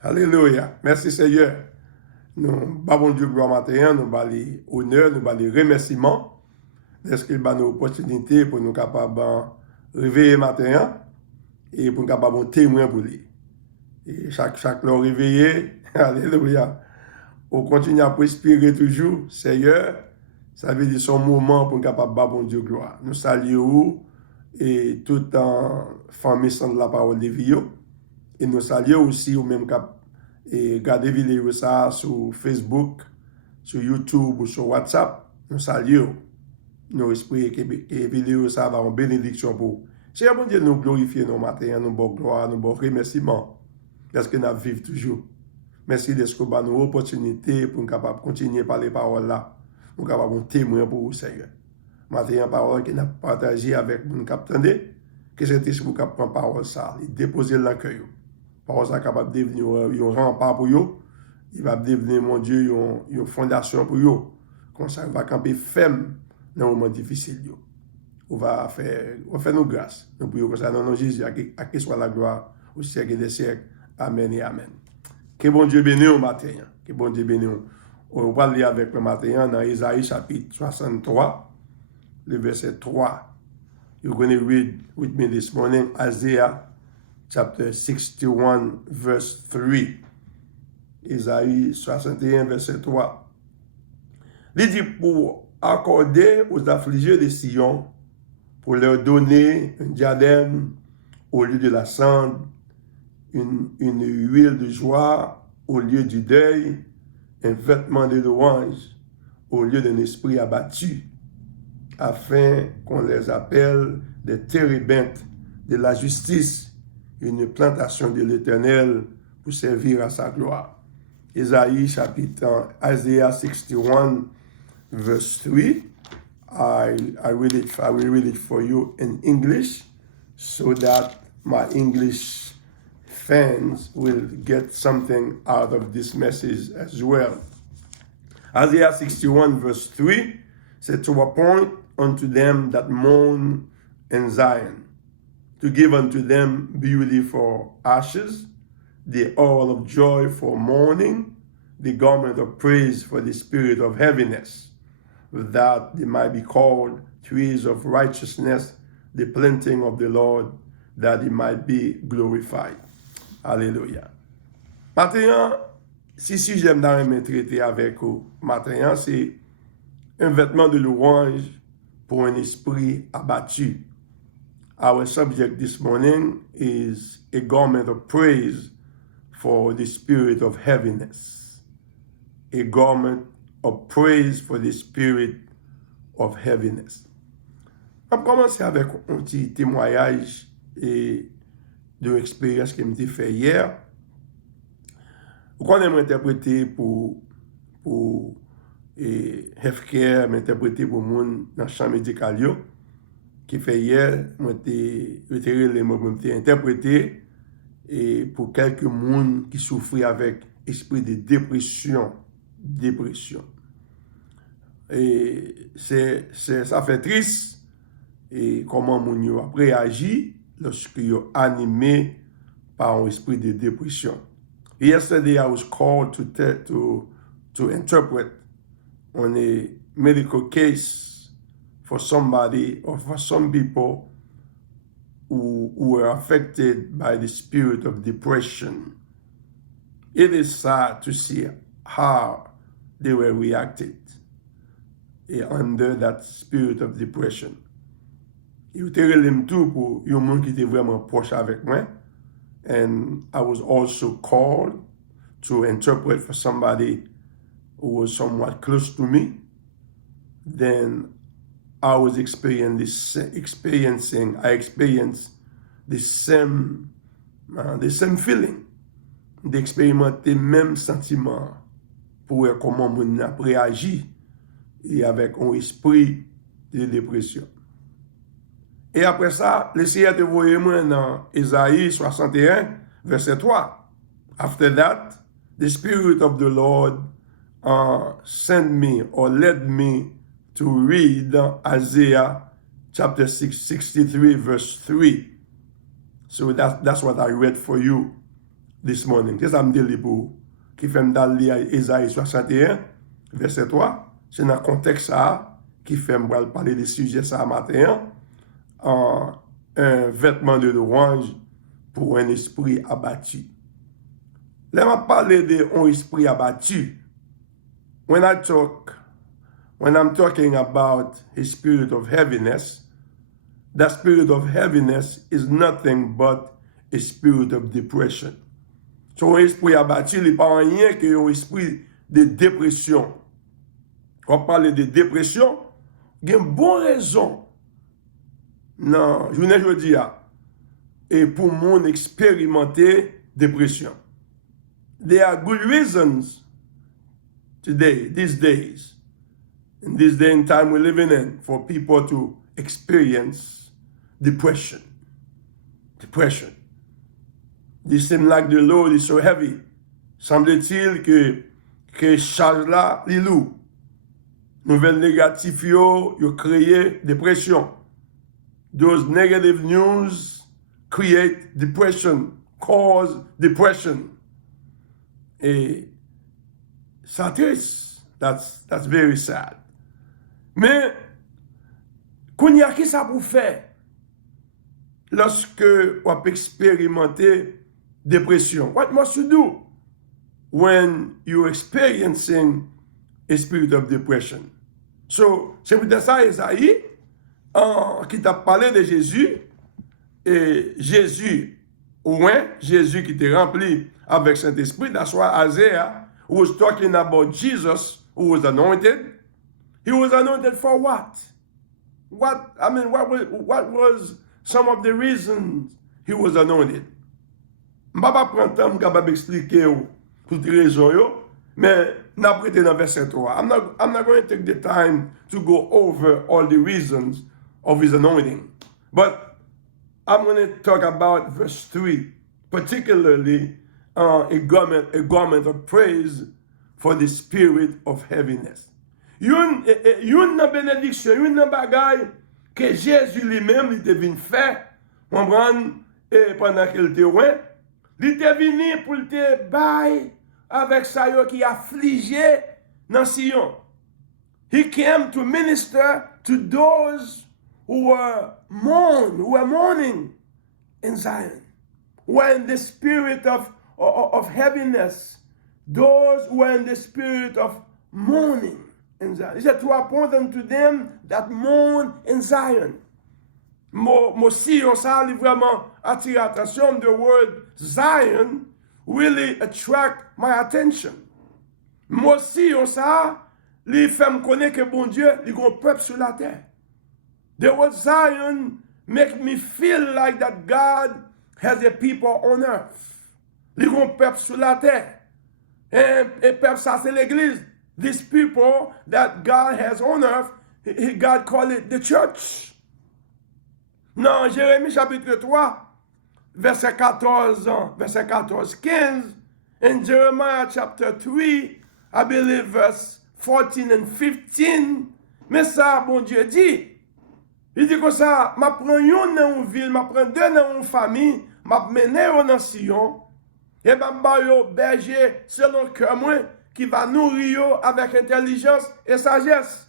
Alléluia. Merci Seigneur. Nous bavons Dieu gloire matin, nous bali honneur, nous bali remerciements. Est-ce qu'il va nous opportunité pour nous capables réveiller matin et pour nous capables témoin pour lui. Et chaque l'heure réveillé, alléluia. On continue à respirer toujours, Seigneur. Ça veut dire son moment pour nous capables de Dieu gloire. Nous saluons et tout en famille sans la parole de vie. Et nous saluons aussi au même cap et regarder vidéo ça sur Facebook, sur YouTube ou sur WhatsApp. Nous saluons. Nous espérons que vidéo ça va en bénédiction pour vous. Seigneur bon Dieu, nous glorifions nos matins, nous bon gloire, nous bon remerciements. Parce que nous vivons toujours. Merci de ce que nous avons l'opportunité pour nous capables de continuer par les paroles là. Nous sommes capables de témoigner pour vous, Seigneur. Maintenant, une parole que nous avons partagée avec nous, que c'est ce que vous prendre parole ça, et déposer dans le cœur. Parole ça capable de devenir un rempart pour vous. Il va devenir, mon Dieu, une fondation pour vous. Comme ça, il va camper ferme dans les moments difficiles. On va faire nos grâces. Nous prions comme ça dans le nom de Jésus, à qui soit la gloire au siècle des siècles. Amen et amen. Que bon Dieu bénisse au matin. Que bon Dieu bénisse. On va lire avec le matin dans Isaïe chapitre 63, le verset 3. You're going to read with me this morning Isaiah chapter 61, verse 3. Isaïe 61, verset 3. Il dit pour accorder aux affligés de Sion, pour leur donner un diadème au lieu de la cendre, une huile de joie au lieu du deuil, un vêtement de louange au lieu d'un esprit abattu, afin qu'on les appelle des térébintes de la justice, une plantation de l'Éternel pour servir à sa gloire. Isaïe chapitre Isaiah 61, verse 3. I will read it for you in English so that my English fans will get something out of this message as well. Isaiah 61 verse 3 said, to appoint unto them that mourn in Zion, to give unto them beauty for ashes, the oil of joy for mourning, the garment of praise for the spirit of heaviness, that they might be called trees of righteousness, the planting of the Lord, that he might be glorified. Alléluia. Maintenant, si j'aime dans me traiter avec vous, maintenant, c'est un vêtement de louange pour un esprit abattu. Our subject this morning is a garment of praise for the spirit of heaviness. A garment of praise for the spirit of heaviness. On va commencer avec un petit témoignage et de l'expérience que j'ai fait hier. Quand on m'interpréter pour healthcare, m'interpréter pour moun dans le champ médical qui fait hier, moi j'ai retiré les mots pour interpréter et pour quelques moun qui souffraient avec esprit de dépression. Et ça fait triste et comment moun yo a réagi lorsque you're animé par un esprit de dépression. Yesterday, I was called to interpret on a medical case for somebody or for some people who were affected by the spirit of depression. It is sad to see how they were reacted under that spirit of depression. Il était relève tout pour un monde qui était vraiment proche avec moi. And I was also called to interpret for somebody who was somewhat close to me. Then I was experienced the same feeling, d'expérimenter même sentiment pour voir comment on a réagi et avec un esprit de dépression. Et après ça, le Seigneur te voyait moi dans Isaïe 61, verset 3. After that, the Spirit of the Lord sent me or led me to read Isaiah chapter 63, verse 3. So that's what I read for you. this morning. C'est ça me dit pour qui fait m'daller à Ésaïe 61 verset 3. C'est dans le contexte ça qui fait me parler des sujets ça matin en un vêtement de louange pour un esprit abattu. Là m'a parlé de un esprit abattu. When I'm talking about a spirit of heaviness, that spirit of heaviness is nothing but a spirit of depression. So, un esprit abattu, il n'est pas rien qu'un esprit de dépression. Quand on parle de dépression, il y a une bonne raison. Non, je ne veux dire, et pour mon expérimenter dépression. There are good reasons today, these days, in this day and time we're living in, for people to experience depression. Depression. It seems like the load is so heavy. Semble-t-il que charge là, li lourd. Nouvelles négatives yo créé dépression. Those negative news create depression, cause depression. Et ça triste. That's very sad. Mais, qu'on y a qui ça pour faire lorsque on expérimenter dépression? What must you do when you're experiencing a spirit of depression? So, c'est peut-être ça, Esaïe, qui t'a parlé de Jésus, et Jésus, Jésus qui était rempli avec Saint-Esprit, that's why Isaiah was talking about Jesus who was anointed. He was anointed for what? What was some of the reasons he was anointed? Je ne vais pas prendre temps pour expliquer toutes les raisons, mais n'a prêté dans verset 3. I'm not going to take the time to go over all the reasons of his anointing. But I'm going to talk about verse 3, particularly a garment of praise for the spirit of heaviness. Une bénédiction, une bagaille que Jésus lui-même il devine faire, pendant qu'il était loin, il était venu pour te bailler avec ça qui affligé dans Sion. He came to minister to those who were mourning in Zion. When the spirit of heaviness, those who were in the spirit of mourning in Zion. He said to appoint to them that mourn in Zion. Mon Sion, ça a vraiment attiré l'attention. The word Zion really attract my attention. Mon Sion, ça, les femmes connaissent que bon Dieu, il y a un peuple sur la terre. The word Zion make me feel like that God has a people on earth. Il y a un peuple sur la terre. Et peuple, ça c'est l'église. These people that God has on earth, God called it the church. Dans Jérémie chapitre 3, verset 14-15, in Jeremiah chapter 3, I believe verse 14 and 15, mais ça, bon Dieu dit, il dit comme ça, je prends une dans une ville, je prends deux dans une famille, je mène dans Sion, et je vais berger selon le cœur moi, qui va nourrir avec intelligence et sagesse.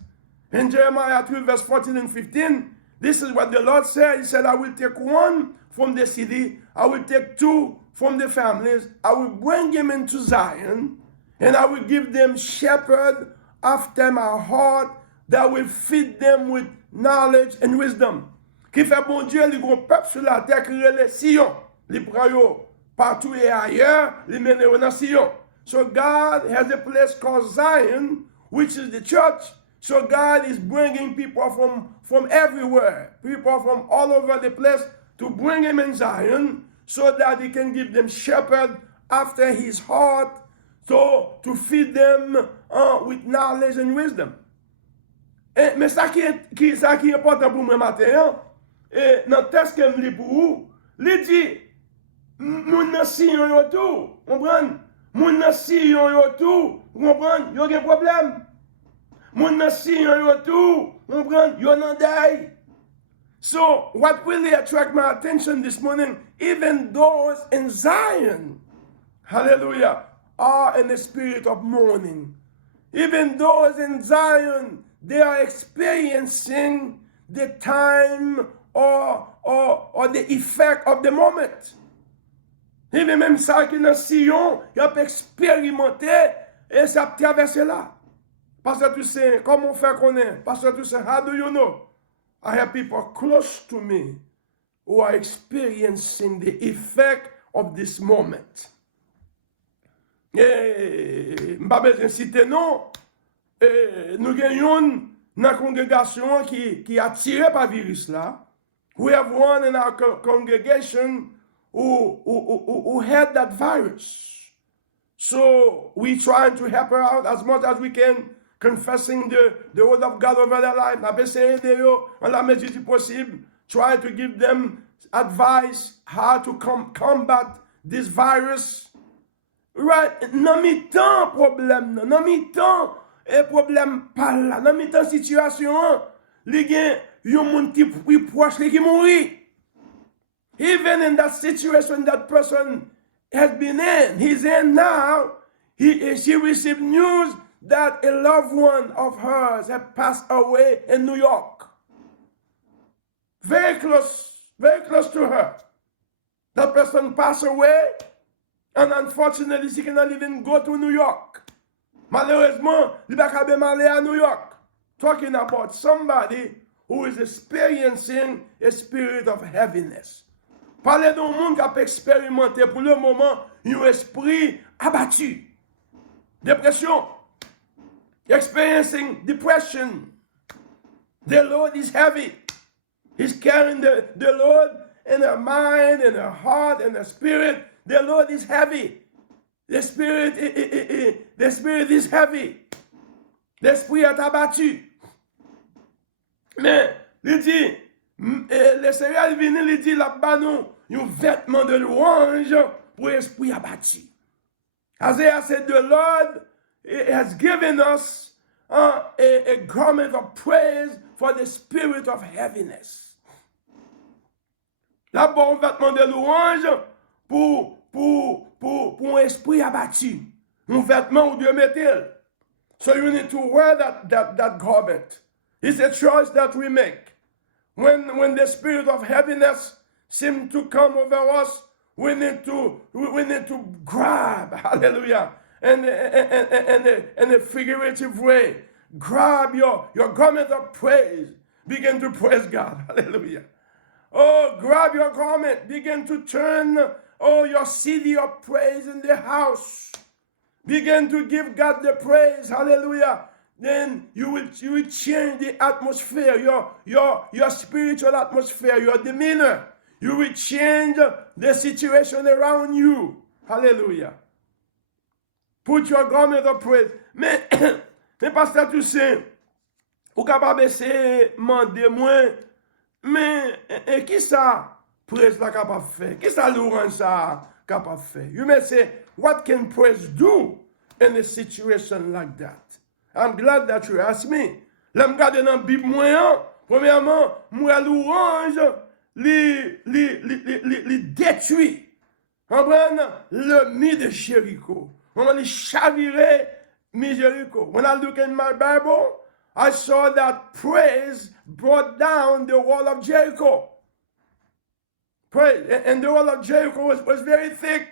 In Jeremiah 3, verse 14 and 15, this is what the Lord said. He said, I will take one from the city, I will take two from the families, I will bring them into Zion, and I will give them shepherd after my heart that will feed them with knowledge and wisdom. Qui fait bon Dieu, les gros peuples sur la terre qui relèvent Sion. Les prend partout et ailleurs, les mènent dans Sion. So God has a place called Zion, which is the church. So God is bringing people from everywhere, people from all over the place to bring him in Zion so that he can give them shepherd after his heart, so to feed them with knowledge and wisdom. Mais ça qui est important pour moi matin, et dans le texte que je lis pour vous, il dit, nous n'avons pas de tout, comprenez? Nous n'avons pas de tout, comprenez? Il y a un problème. Nous n'avons pas de tout, comprenez? Il y a un deuil. So, what really attracted my attention this morning, even those in Zion, hallelujah, are in the spirit of mourning. Even those in Zion, they are experiencing the time or the effect of the moment. Even même ça qui dans Sion, il a expérimenté et ça a traversé là. Pasteur Toussaint, comment on fait qu'on est? Pasteur Toussaint, how do you know? I have people close to me who are experiencing the effect of this moment. Et m'pa besoin citer non. Nous gagnons dans la congrégation qui est attirée par le virus là. We have one in our congregation who had that virus. So we trying to help her out as much as we can, confessing the word of God over their life. N'a pas essayé de yo, en la mesure du possible, try to give them advice how to combat this virus. Right, nan mi tan problème nan, nan mi tan problème pas là, nan mi tan situation, li gen yon moun ki proche li ki mouri. Even in that situation that person has been in, he's in now, she received news that a loved one of hers had passed away in New York. Very close to her. That person passed away, and unfortunately, she cannot even go to New York. Malheureusement, il va pas aller à New York. Talking about somebody who is experiencing a spirit of heaviness. Parler d'un monde qui a expérimenté pour le moment un esprit abattu. Dépression. Experiencing depression. The load is heavy. He's carrying the load in her mind, in her heart, in her spirit. The load is heavy. The spirit is heavy. L'esprit est abattu. Mais, il dit, le Seigneur venu, il dit là-bas, nous, un vêtement de louange pour l'esprit abattu. Isaiah said, the Lord has given us a garment of praise for the spirit of heaviness. Là-bas, un vêtement de louange pour un esprit abattu. Un vêtement où Dieu met-il. So you need to wear that garment. It's a choice that we make. When the spirit of heaviness seems to come over us, we need to grab, hallelujah, in a figurative way. Grab your garment of praise. Begin to praise God, hallelujah. Oh, grab your garment. Begin to turn, your CD of praise in the house. Begin to give God the praise, hallelujah. Then you will change the atmosphere, your spiritual atmosphere, your demeanor. You will change the situation around you. Hallelujah. Put your garment of praise. Mais Pasteur Toussaint, ou capable essayer demander moi, mais qui ça praise la capable faire? Qui ça louange ça capable faire? You may say, what can praise do in a situation like that? I'm glad that you asked me. Là, je regarde dans la Bible, premièrement, moi, louange, les détruit. On prend le mur de Jéricho. On va les chavirer, Jéricho. When I look in my Bible, I saw that praise brought down the wall of Jericho. Praise. And the wall of Jericho was very thick.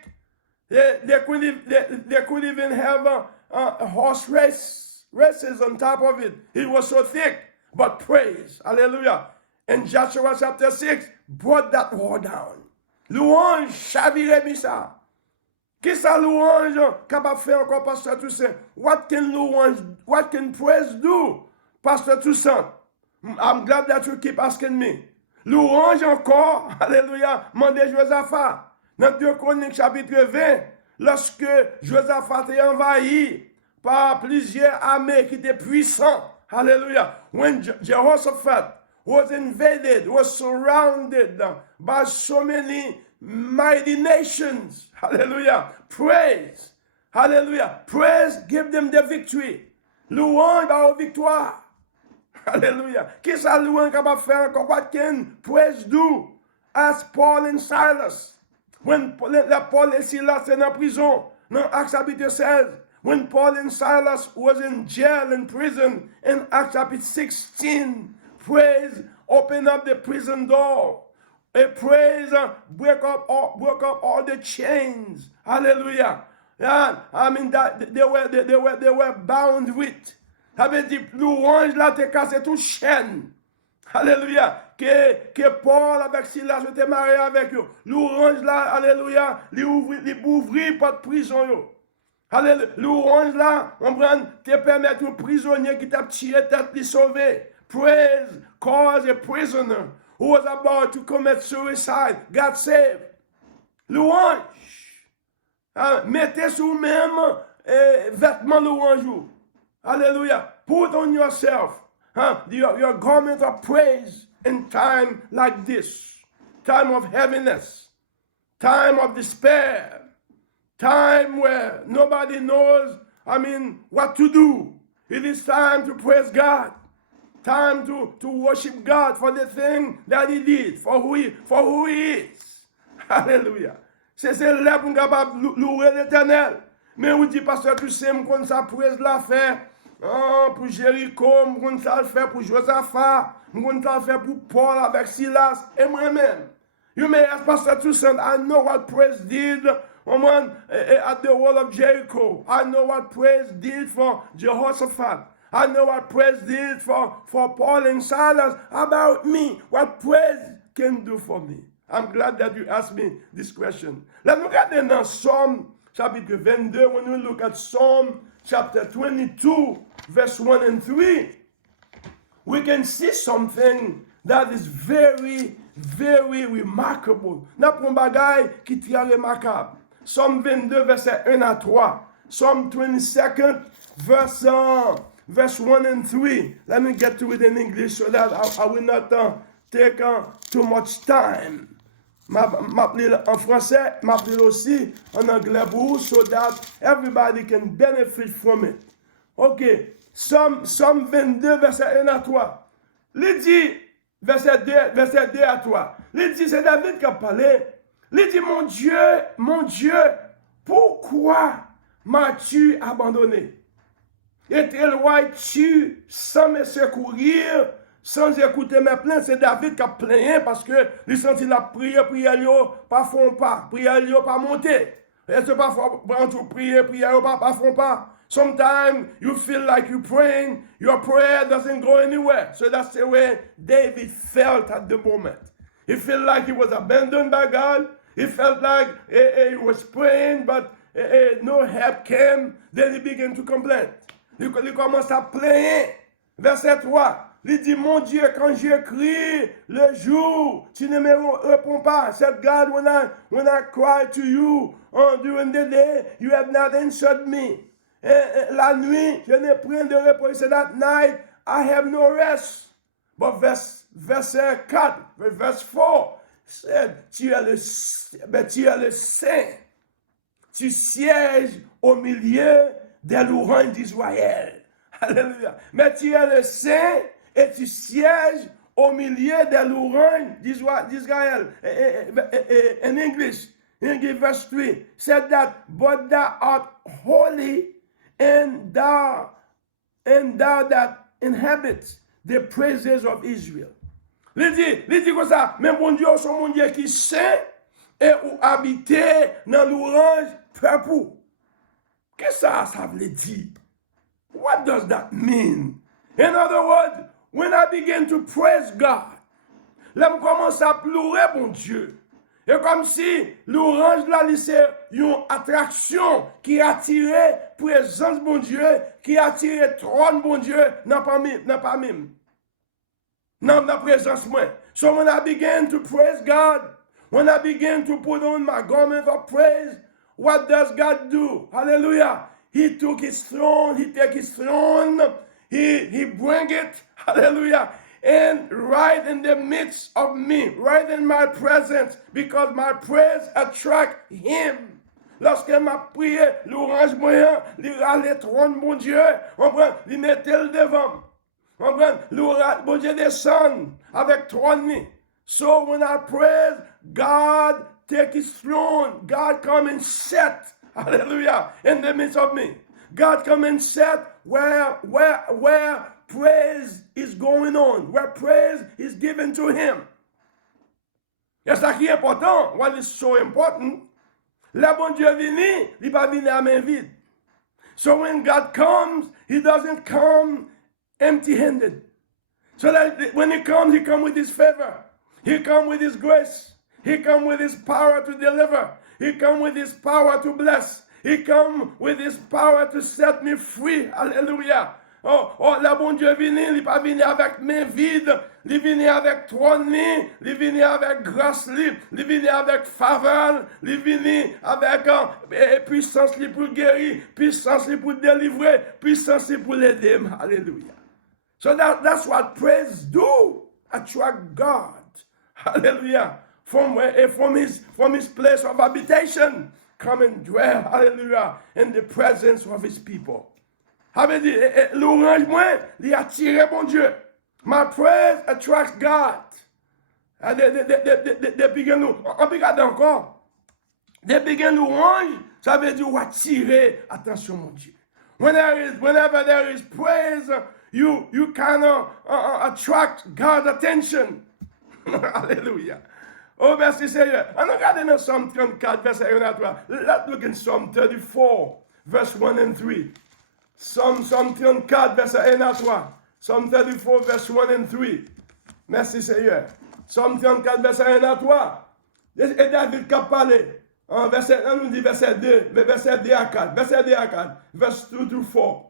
They could even have a horse races on top of it. It was so thick. But praise, hallelujah. And Joshua chapter 6 brought that wall down. Louange, chavire misa. Qu'est-ce que louange capable faire encore, Pasteur Toussaint? What can praise do, Pasteur Toussaint? I'm glad that you keep asking me. Louange encore, hallelujah, mandez Josaphat. Dans 2 Chroniques chapitre 20, lorsque Josaphat est envahi par plusieurs armées qui étaient puissantes, hallelujah, when Jehoshaphat was invaded, was surrounded by so many mighty nations, hallelujah, praise, hallelujah, praise, give them the victory, louange par victoire, hallelujah. Qu'est-ce que louange capable faire encore? What can praise do? As Paul and Silas When Paul and Silas in a prison, dans Acts chapitre 16, when Paul and Silas was in jail, in prison, in Acts chapter 16, praise open up the prison door. A praise break up all the chains. Hallelujah. Yeah, I mean that they were bound with. Ça veut dire louange là te cassé tout chaîne. Alléluia. Que Paul avec Silas était marié avec eux. Louange là, alléluia, li ouvrir pas de prison yo. Alléluia. Louange là, on prend te permettre aux prisonniers qui t'a tiré tête li sauver. Praise cause a prisoner who was about to commit suicide got saved. Louange. Mettez sur même vêtements louange. Alléluia. Put on yourself your garment of praise in time like this. Time of heaviness. Time of despair. Time where nobody knows, what to do. It is time to praise God. Time to worship God for the thing that He did, for who He is. Hallelujah. C'est là pour capable louer l'Éternel. Mais on dit, pasteur, tu sais, qu'on ça praise la faire pour Jéricho, qu'on ça le fait pour Josaphat, qu'on ça le fait pour Paul avec Silas et moi-même. You may ask Pastor Toussaint, I know what praise did at the wall of Jericho. I know what praise did for Jehoshaphat. I know what praise did for Paul and Silas. About me, what praise can do for me. I'm glad that you asked me this question. Let's look at it now, Psalm chapitre 22. When we look at Psalm chapter 22, verse 1 and 3, we can see something that is very, very remarkable. N'a pas un bagay qui est très remarquable. Psalm 22, verset 1 à 3. Psalm 22, verse 1 and 3. Let me get to it in English so that I will not take too much time. M'appelez en français, m'appelez aussi en anglais pour vous, so that everybody can benefit from it. Ok, Psalm 22, verset 1 à 3. Il dit, verset 2 à 3. Il dit, c'est David qui a parlé. Il dit, mon Dieu, pourquoi m'as-tu abandonné? Et t'éloignes-tu sans me secourir? Sans écouter mes plaintes, c'est David qui a plaint parce que il sentit la prière pas font pas, prière pas monter. Et c'est pas prière pas font pas. Sometimes you feel like you're praying, your prayer doesn't go anywhere. So that's the way David felt at the moment. He felt like he was abandoned by God. He felt like he was praying, but no help came. Then he began to complain. Il commence à plaindre. Verset 3. Il dit, mon Dieu, quand j'écris le jour, tu ne me réponds pas. Said God, when I cry to you during the day, you have not answered me. La nuit, je n'ai point de repos. Said that night, I have no rest. But verset 4, verse 4, said, tu es le saint. Tu sièges au milieu des louanges d'Israël. Alléluia. Mais tu es le saint. Et tu sièges au milieu des louanges d'Israël. In English, verse 3, said that, but thou art holy, and thou that inhabits the praises of Israel. Il dit comme ça, mais mon Dieu, son mon Dieu qui est saint, et où habiter dans l'orange peuple. Qu'est-ce que ça veut dire? What does that mean? In other words, when I begin to praise God, là, je commence à pleurer, mon Dieu. Et comme si l'orange là, c'est une attraction qui attirait présence, mon Dieu, qui attirait trône, mon Dieu, dans la présence, moi. So when I begin to praise God, when I begin to put on my garment of praise, what does God do? Hallelujah. He took his throne, he take his throne, he bring it, hallelujah, and right in the midst of me, right in my presence, because my praise attract him. Lorsque ma prière, l'orange moyen, il râle trône, mon Dieu, on prend, il mettait le devant. On prend, l'orange, mon Dieu descend avec trône. So when I praise, God take his throne. God come and set, hallelujah, in the midst of me. God come and set where praise is going on, where praise is given to him. Et ça qui est important, what is so important, le bon Dieu vini, il va venir à main vide. So when God comes, he doesn't come empty-handed. So that when he comes with his favor. He comes with his grace. He comes with his power to deliver. He comes with his power to bless. He comes with his power to set me free. Alléluia. Oh, le bon Dieu vini, il pas venu avec main vide, il venu avec trône, il venu avec grâce, il venu avec faveur, il venu avec puissance pour guérir, puissance pour délivrer, puissance pour l'aider. Hallelujah. So that's what praise do. Attract God. Hallelujah. From his place of habitation. Come and dwell, hallelujah, in the presence of his people. Avait dit, l'orange, moi, il attire bon Dieu. My praise attracts God. Depuis que nous, on peut regarder encore. Depuis que l'orange, ça veut dire attirer attention, mon Dieu. Whenever there is praise, you kind of attract God's attention. Hallelujah. Oh, merci Seigneur. On regarde dans Psalm 34, verset 1 à 3. Let's look in Psalm 34, verse 1 and 3. Psalm 34, verset 1 à 3. Psalm 34, verse 1 and 3. Merci Seigneur. Psalm 34, verset 1 à 3. Et David qui a parlé. Verset 1 nous dit verset 2, verset 2 à 4. Verset 2 à 4. Verse 2 to 4.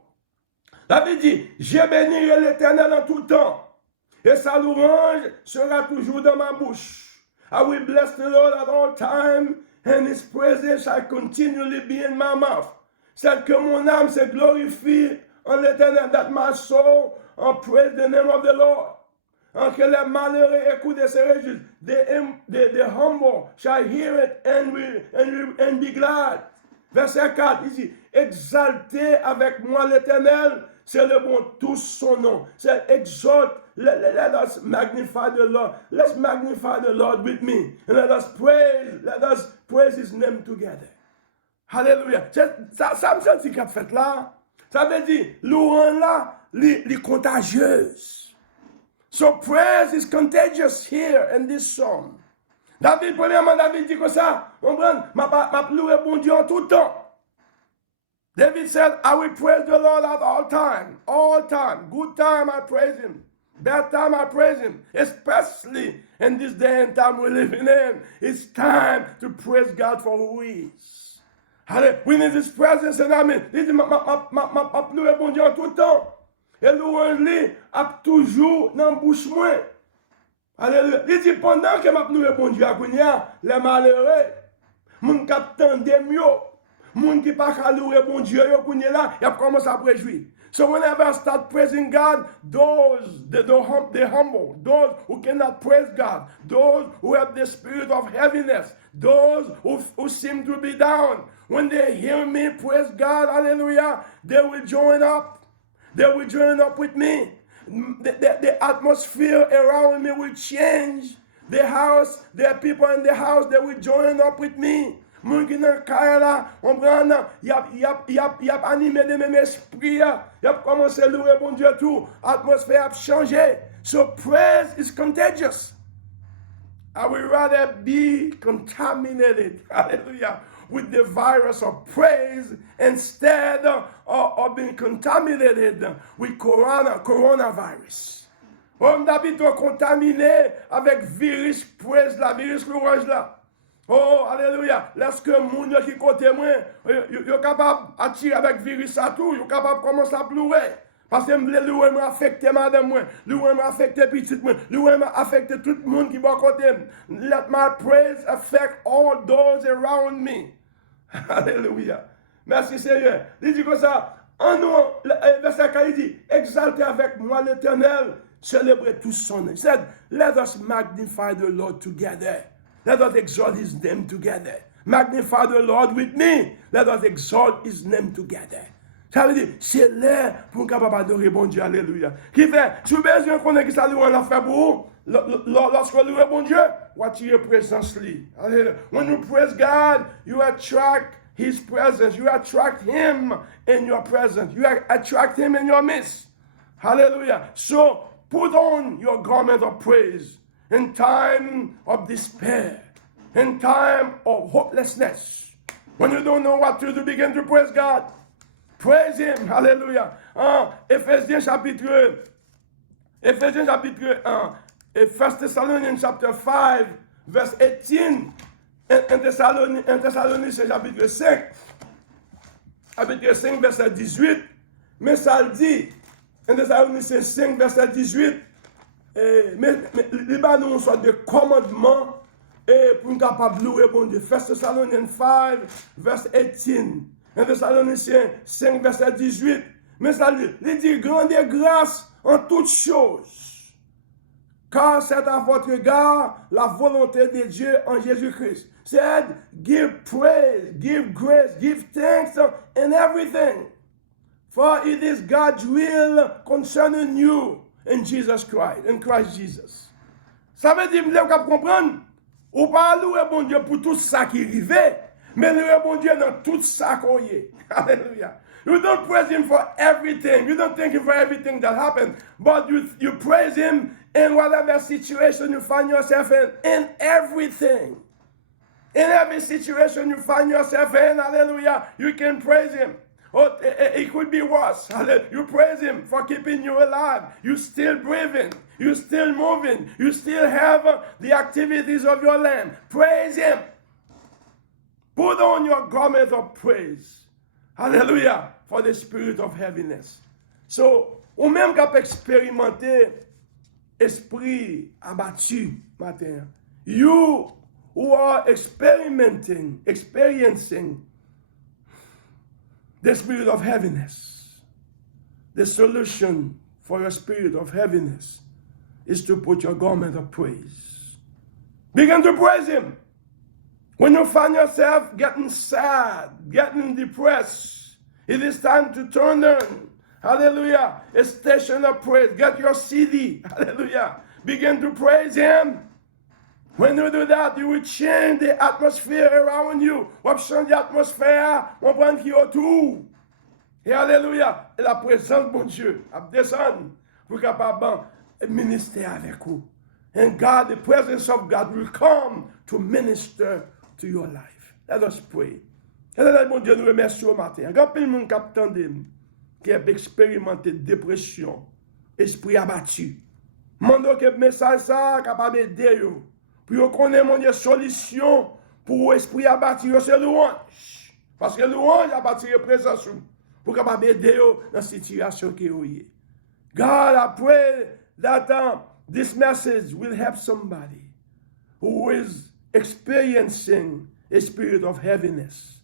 David dit, je bénirai l'Éternel en tout temps. Et sa louange sera toujours dans ma bouche. I will bless the Lord at all times, and his praises shall continually be in my mouth. C'est que mon âme se glorifie en l'Éternel, that my soul praise the name of the Lord. Que les malheureux écoutent et se réjouissent. The humble shall hear it and be glad. Verset 4, il dit, exaltez avec moi l'Éternel, célébrons tous son nom. C'est exalt. Let us magnify the Lord. Let's magnify the Lord with me. And let us praise his name together. Hallelujah. Ça me sent qu'il a fait là. Ça veut dire, louange là, les contagieuse. So praise is contagious here in this psalm. David, premièrement, David dit comme ça, on prend, ma louer bon Dieu en tout temps. David said, I will praise the Lord at all time. All time. Good time, I praise him. Bad time, I praise him. Especially in this day and time we're living in. It's time to praise God for who he is. Hallelujah. We need his presence and I mean, il dit, ma louer bon Dieu en tout temps. Et louange li a toujours dans bouche moi. Alléluia. Il dit, pendant que ma louer bon Dieu a kounya, les malheureux, moun kap tande mieux. Moun qui pas ka louer bon Dieu yo kounya là, y a commencé à préjouir. So whenever I start praising God, the humble, those who cannot praise God, those who have the spirit of heaviness, those who seem to be down, when they hear me praise God, hallelujah, they will join up. They will join up with me. The atmosphere around me will change. The house, the people in the house, they will join up with me. Moun ki nan kaya la, on prend, yap animé de même esprit, yap commencé à louer bon Dieu tout, atmosphère a changé. So praise is contagious. I would rather be contaminated, hallelujah, with the virus of praise instead of being contaminated with coronavirus. On d'habitude contaminé avec virus praise la, virus louange là. Oh, alléluia. Lorsque moun yo qui côté moi, yo capable attirer avec virus à tout, yo capable commencer à pleurer. Parce que me louer m'a affecté madame moi, louer m'a affecté petite moi, louer m'a affecté tout le monde qui va côté. Let my praise affect all those around me. Alléluia. Merci Seigneur. Il dit comme ça, en nous, verset 4 il dit, exaltez avec moi l'Éternel, célébrez tous son nom. He said, let us magnify the Lord together. Let us exalt his name together. Magnify the Lord with me. Let us exalt his name together. Ça veut dire, c'est là pour nous capables d'adorer bon Dieu. Alléluia. Qui fait, si vous avez besoin de connaître qui ça louange l'a fait pour vous, lorsque vous louez bon Dieu, attirer présence li. When you praise God, you attract His presence. You attract Him in your presence. You attract Him in your midst. Hallelujah. So put on your garment of praise in time of despair, in time of hopelessness. When you don't know what to do, begin to praise God. Praise Him. Hallelujah. Ephésiens chapitre 1, et 1 Thessalonians chapter 5, verse 18, en Thessaloniciens chapitre 5, verset 18, mais ça le dit, en Thessaloniciens 5, verset 18, mais il va nous une sorte de commandement pour nous capables de louer bon Dieu. 1 Thessalonians 5, verset 18, en Thessaloniciens 5, verset 18, mais ça il dit grande grâce en toutes choses. Car c'est à votre égard la volonté de Dieu en Jésus-Christ. Said, give praise, give grace, give thanks in everything. For it is God's will concerning you in Jesus Christ, in Christ Jesus. Ça veut dire, vous avez comprendre, ou pas louer bon Dieu pour tout ça qui arrive, mais louer bon Dieu dans tout ça qu'on y est. Hallelujah. You don't praise Him for everything. You don't thank Him for everything that happened. But you praise Him in whatever situation you find yourself in everything. In every situation you find yourself in, hallelujah, you can praise Him. Oh, it could be worse. You praise Him for keeping you alive. You still breathing. You still moving. You still have the activities of your land. Praise Him. Put on your garment of praise. Hallelujah. For the spirit of heaviness. So, ou même qu'à expérimenter esprit abattu matin. You who are experiencing the spirit of heaviness. The solution for your spirit of heaviness is to put your garment of praise. Begin to praise Him. When you find yourself getting sad, getting depressed, it is time to turn on, hallelujah, a station of praise. Get your CD, hallelujah. Begin to praise Him. When you do that, you will change the atmosphere around you. On change l'atmosphère, on prend qui autour. Et hallelujah, et la présence de mon Dieu, a descendre pour capable ministrer avec vous. And God, the presence of God will come to minister to your life. Let us pray. Et là, bon Dieu, nous remercions au matin. Il y a plein de monde qui a expérimenté dépression, esprit abattu. Mando que message ça capable d'aider yo. Pour connaître mon Dieu solution pour esprit abattu, c'est louange. Parce que louange a bâti présence pour capable aider yo dans situation qui est. God, I pray that this message will help somebody who is experiencing a spirit of heaviness.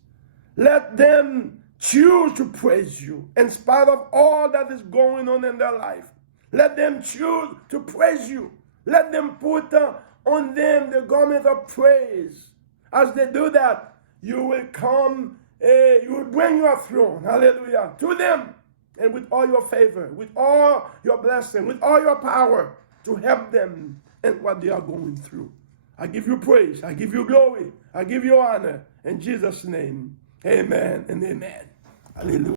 Let them choose to praise you in spite of all that is going on in their life. Let them choose to praise you. Let them put on them the garment of praise. As they do that, you will come, you will bring your throne, hallelujah, to them. And with all your favor, with all your blessing, with all your power to help them in what they are going through. I give you praise. I give you glory. I give you honor. In Jesus' name. Amen and amen. Hallelujah.